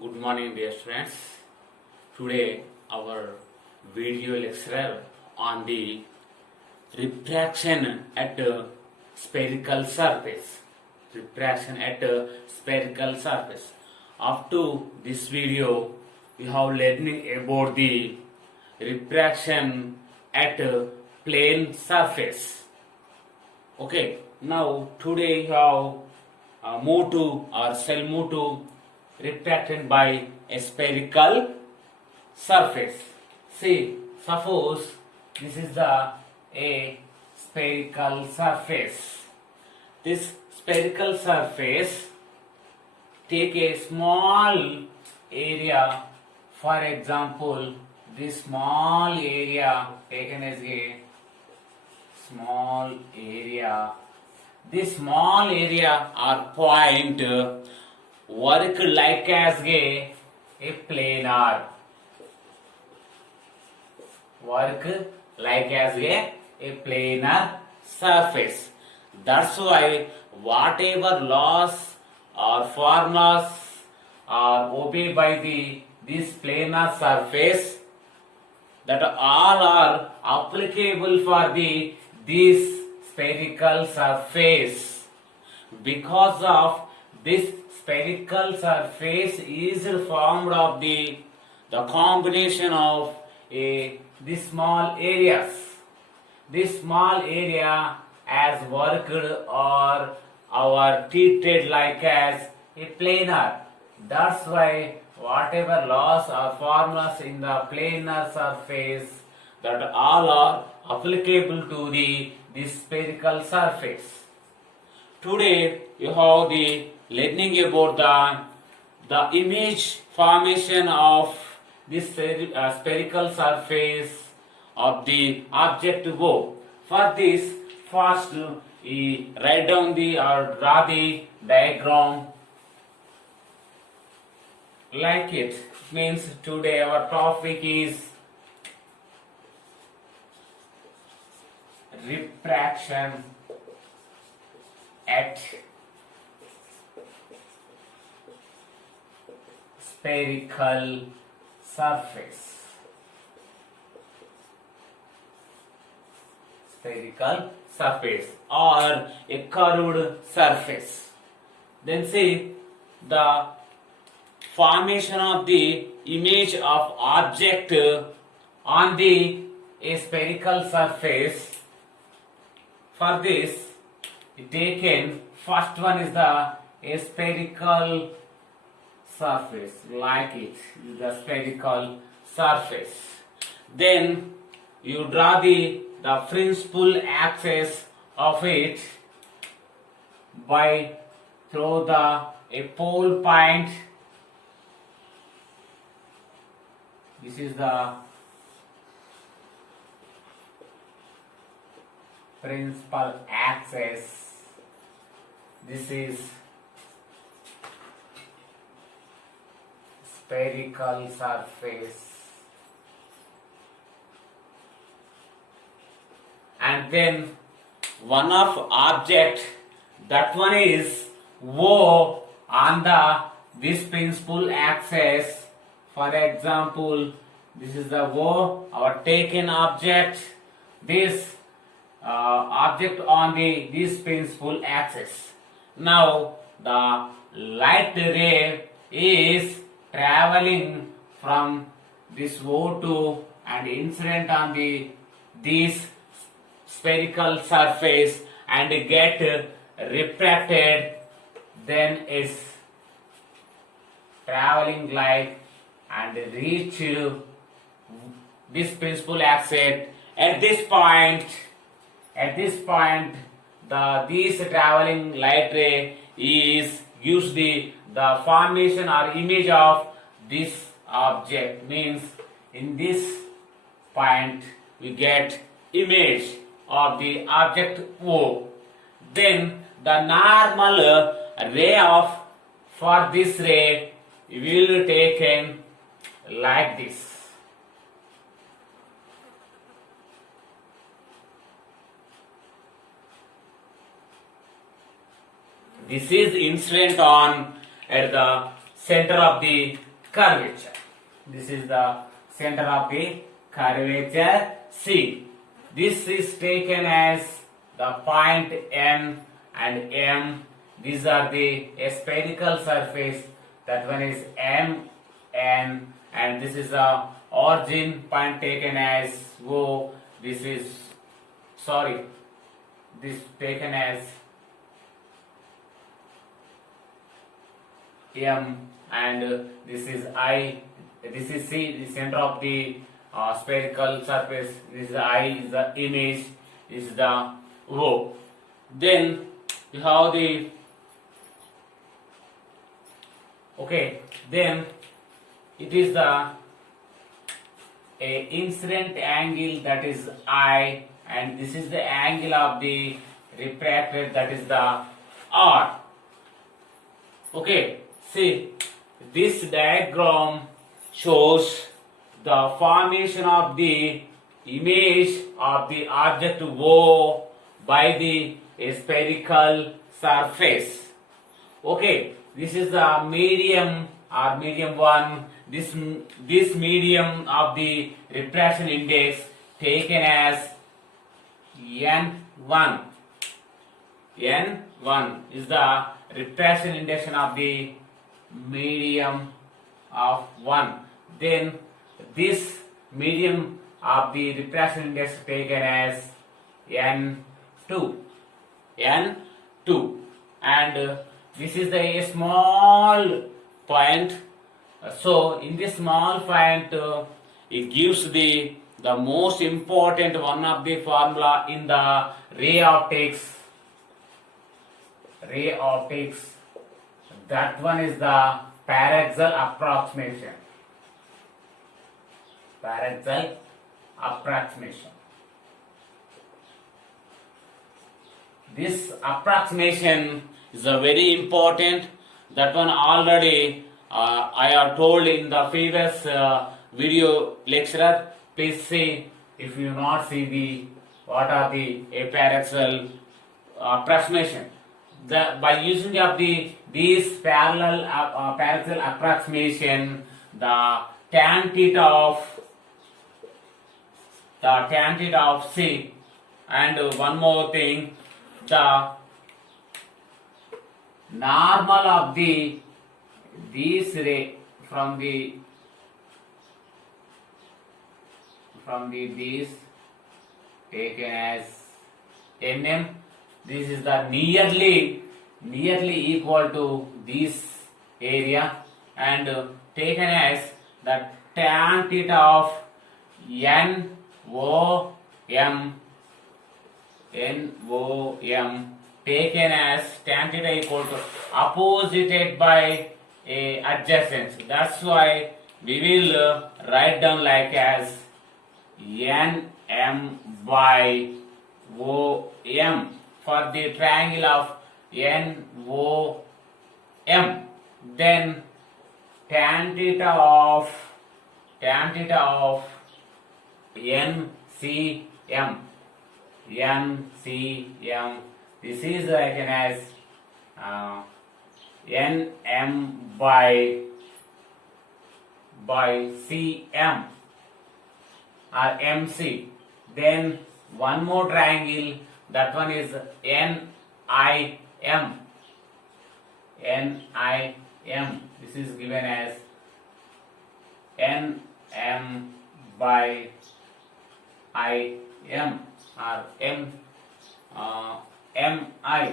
Good morning, dear students. Today, our video lecture on the refraction at a spherical surface. Refraction at a spherical surface. Up to this video, we have learning about the refraction at a plane surface. Okay. Now today we have move to or shall move to refracted by a spherical surface. See, suppose this is the a spherical surface. This spherical surface take a small area. For example, this small area taken as a small area. This small area or point work like as a planar. Work like as a planar surface. That's why whatever laws or formulas are obeyed by this planar surface, that all are applicable for this spherical surface. Because of this spherical surface is formed of the combination of these small areas. This small area as worked or our treated like as a planar. That's why whatever laws or formulas in the planar surface, that all are applicable to this spherical surface. Today you have the learning about the image formation of this spherical surface of the object O. For this, first write down or draw the diagram like it. Means today our topic is refraction at spherical surface. Spherical surface or a curved surface. Then see the formation of the image of object on a spherical surface. For this, taken first one is the spherical surface, like it, the spherical surface. Then you draw the principal axis of it by through a pole point. This is the principal axis. This is spherical surface. And then one of object, that one is O on this principal axis. For example, this is the O, our taken object. This object on this principal axis. Now the light ray is traveling from this O2 and incident on this spherical surface and get refracted, then is traveling like and reach this principal axis. At this point, this traveling light ray is gives the formation or image of this object. Means in this point we get image of the object O. Then the normal ray of for this ray will taken like this. This is incident on at the center of the curvature. This is the center of the curvature C. This is taken as the point N and M. These are the spherical surface. That one is M, N, and this is the origin point taken as O. This is, sorry, this taken as M, and this is I. This is C, the center of the spherical surface. This is I, is the image, is the O. Then you have the, okay, then it is the a incident angle, that is I, and this is the angle of the refracted, that is the R. Okay, see, this diagram shows the formation of the image of the object O by the spherical surface. Okay, this is the medium or medium 1. This medium of the refraction index taken as N1. N1 is the refraction index of the medium of 1. Then this medium of the refraction index taken as N2. N2, and this is the small point. So in this small point, it gives the most important one of the formula in the ray optics. Ray optics. That one is the paraxial approximation. Paraxial approximation. This approximation is a very important. That one already I have told in the previous video lecture. Please see if you not see the what are the paraxial approximation. By using of these parallel paraxial approximation, the tan theta of C, and one more thing, the normal of this ray from the this taken as Nm. This is the nearly equal to this area, and taken as the tan theta of NOM taken as tan theta equal to opposited by a adjacent. That's why we will write down like as NM by OM for the triangle of NOM. Then tan theta of NCM. This is written as NM by CM or MC. Then one more triangle, that one is NIM. This is given as NM by IM or MI.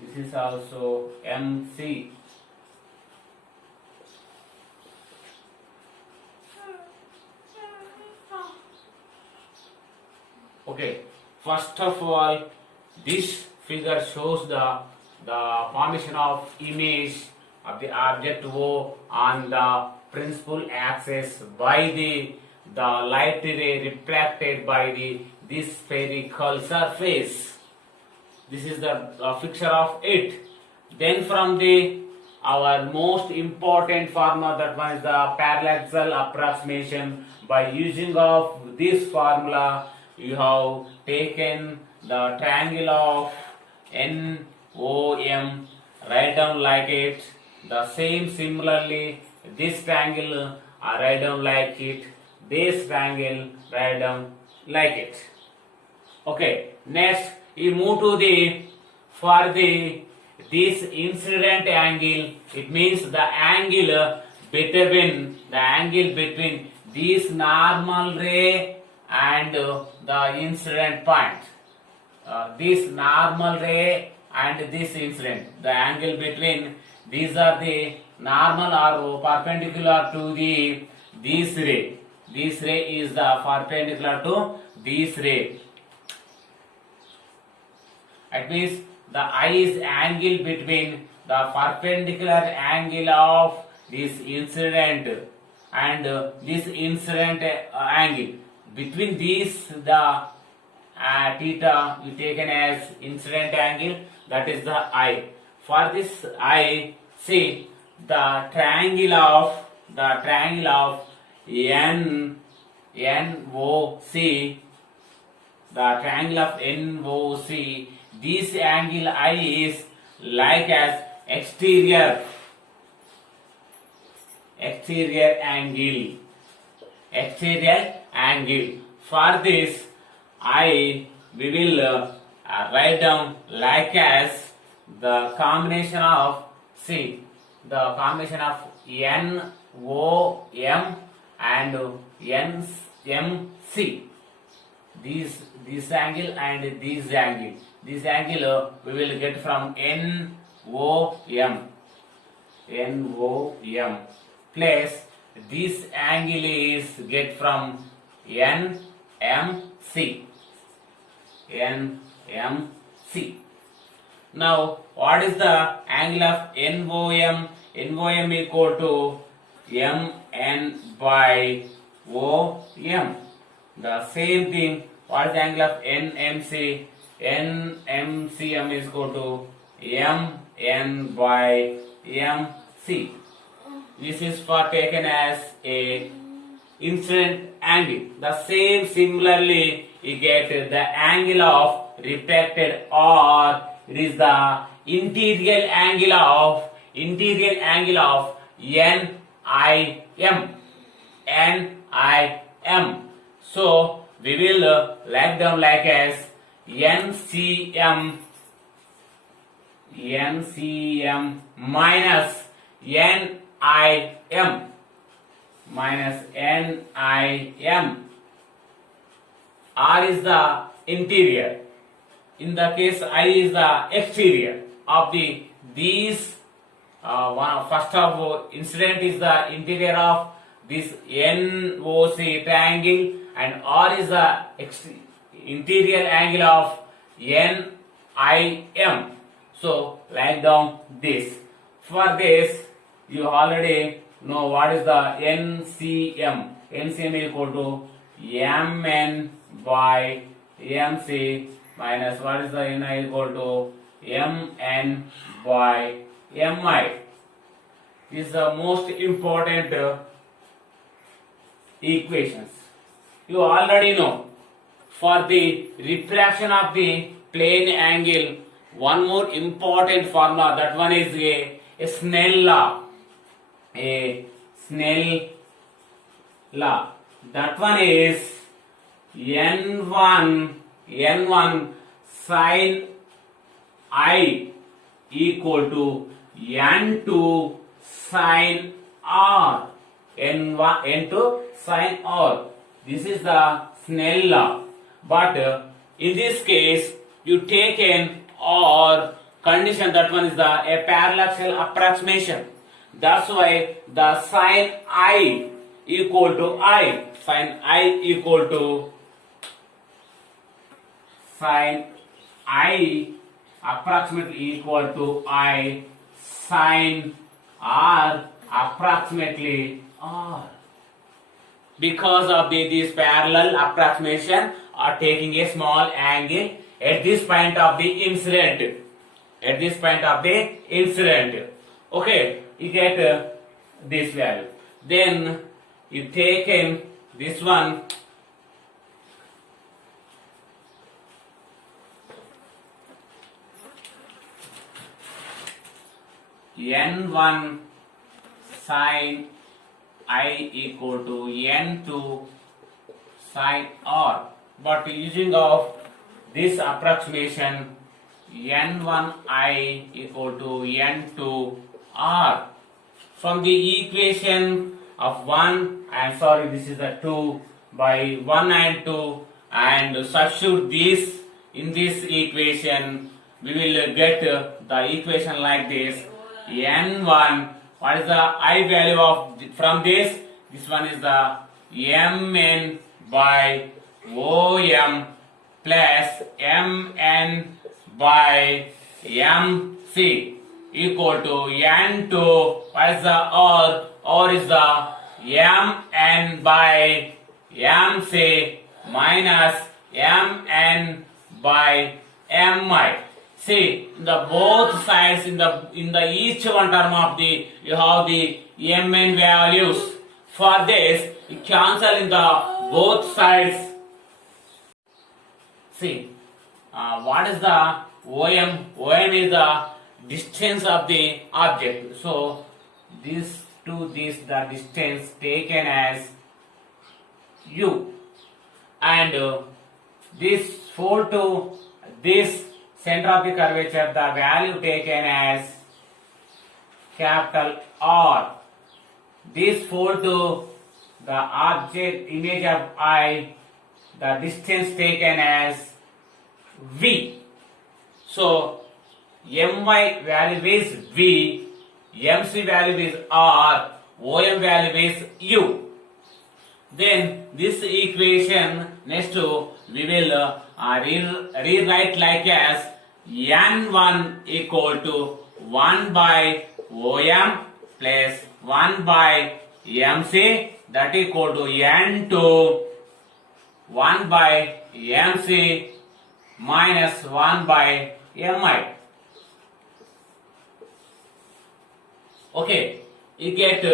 This is also MC. Okay, first of all, this figure shows the formation of image of the object O on the principal axis by the light ray reflected by this spherical surface. This is the picture of it. Then from our most important formula, that one is the parallaxal approximation. By using of this formula, you have taken the triangle of NOM, write down like it, The same similarly, this triangle I write down like it, this triangle write down like it. Okay, next you move to the for the this incident angle. It means the angle between this normal ray and the incident point. This normal ray and this incident, the angle between these are the normal or perpendicular to the this ray. This ray is the perpendicular to this ray. It means the eye is angle between the perpendicular angle of this incident and this incident angle. Between these, the theta is taken as incident angle, that is the eye. For this eye, see the triangle of NOC, the triangle of NOC. This angle I is like as exterior angle. For this I we will write down like as the combination of NOM and NMC. This angle and this angle. This angle we will get from NOM plus this angle is get from NMC. Now what is the angle of NOM? NOM equal to MN by OM. The same thing, what is the angle of NMC? NMCM is equal to MN by MC. This is for taken as a incident angle. The same similarly you get the angle of refracted, or it is the interior angle of NIM. So we will write down like as NCM minus NIM. R is the interior. In the case I is the exterior of these. First of all, incident is the interior of this NOC triangle, and R is the interior angle of NIM. So write down this. For this, you already know what is the NCM. NCM is equal to MN by MC minus what is the NI equal to MN by MI. This is the most important equations. You already know. For the refraction of the plane angle, one more important formula, that one is a Snell law. That one is N1 sin I equal to N2 sin R. N2 sin R. This is the Snell law. But in this case, you take an or condition, that one is a parallaxal approximation. That's why the sin I equal to sin I approximately equal to I, sin R approximately R. Because of this parallel approximation or taking a small angle at this point of the incident. Okay, you get this value. Then you take in this one. n1 sin I equal to n2 sin R. But using of this approximation, n1I equal to n2 R. From the equation of 1, I am sorry, this is the 2 by 1 and 2, and substitute this in this equation, we will get the equation like this. n1, what is the I value of from this? This one is the mn by om plus mn by mc equal to n2. What is the R? R is the mn by mc minus mn by mi. See, in the both sides, in the each one term of the, you have the mn values. For this, you cancel in the both sides. See, what is the OM? OM is the distance of the object. So, this to this, the distance taken as u, and this 4 to this center of the curvature, the value taken as capital R. This 4 to the object image of I, the distance taken as V. So, my value is V, MC value is R, OM value is U. Then this equation next to we will rewrite like as n1 equal to 1 by OM plus 1 by MC, that equal to n2 1 by MC minus 1 by mi. Okay, you get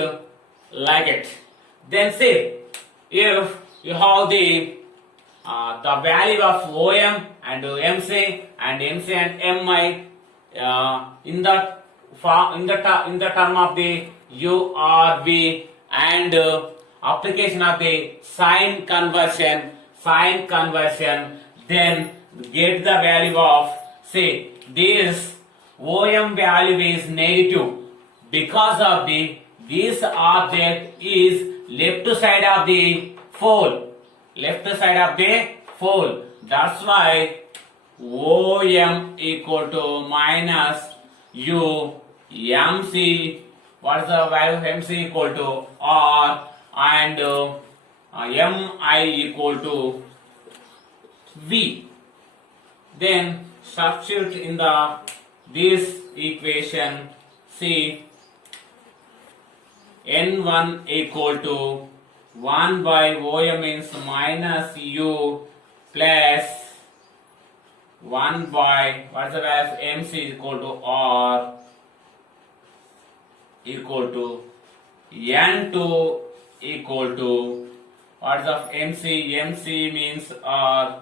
like it. Then see, if you have the value of OM and MC and MI in the term of the U or V, and application of the sign conversion, then get the value of, say, this OM value is negative because of this object is left side of the pole. That's why OM equal to minus U MC. What is the value of MC equal to R, and MI equal to V. Then substitute in this equation. See, n1 equal to 1 by OM means minus U plus 1 by, what is the value of MC equal to R equal to n2 equal to, what is of MC? MC means R,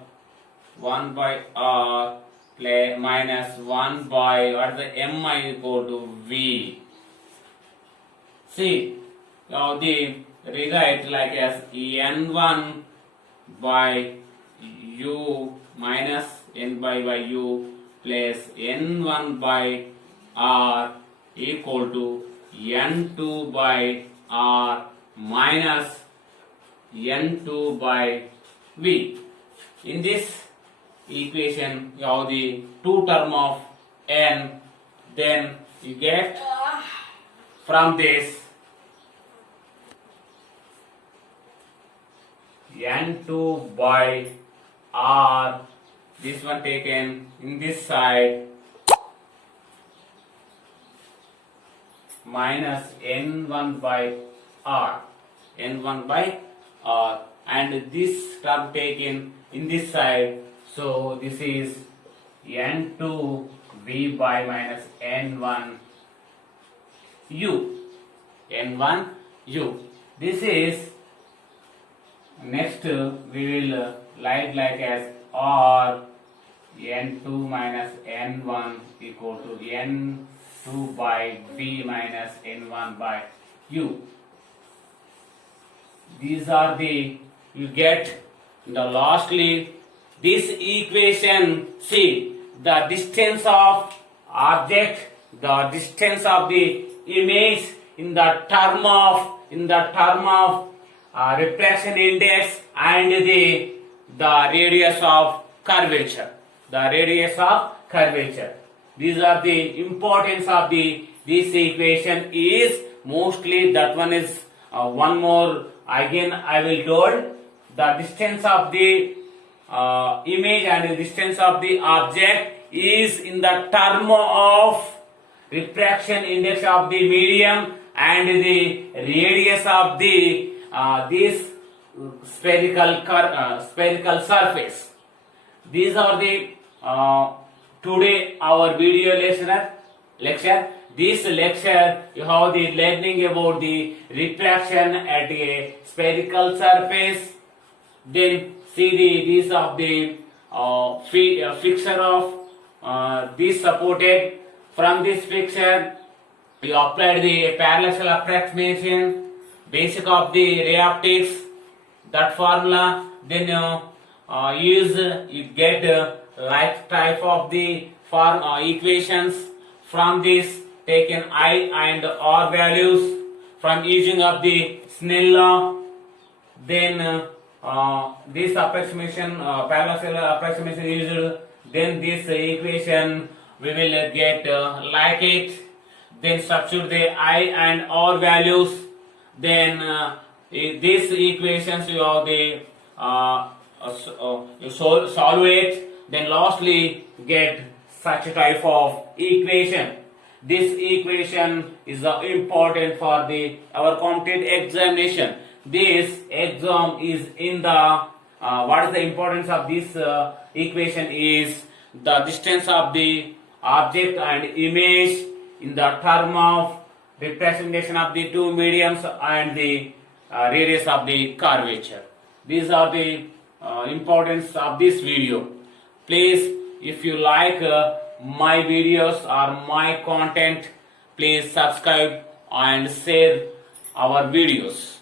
1 by R plus minus 1 by, what is the MI equal to V. See, now the rewrite like as n1 by U minus n by U plus n1 by R equal to n2 by R minus n2 by V. In this equation, you have the two term of n, then you get from this n2 by R, this one taken in this side, minus n1 by R, and this term taken in this side, so this is n2 V by minus n1 U. This is next we will write like as R n2 minus n1 equal to nc 2 by v minus n1 by u. These are the, you get the lastly this equation. See the distance of object, the distance of the image in the term of refraction index and the radius of curvature. The radius of curvature. These are the importance of this equation is mostly that one is one more again I will told the distance of the image and the distance of the object is in the term of refraction index of the medium and the radius of the this spherical surface. These are the today our video lecture. This lecture you have the learning about the refraction at a spherical surface. Then see these of the fixture of this supported. From this fixture you applied the parallel approximation, basic of the ray optics, that formula. Then you get like type of the form equations. From this taken I and R values from using of the Snell law. Then this approximation parallel approximation used. Then this equation we will get like it. Then substitute the I and R values. Then these equations you have the you solve it. Then lastly get such a type of equation. This equation is important for the our competitive examination. This exam is in the what is the importance of this equation is the distance of the object and image in the term of representation of the two mediums and the radius of the curvature. These are the importance of this video. Please, if you like my videos or my content, please subscribe and share our videos.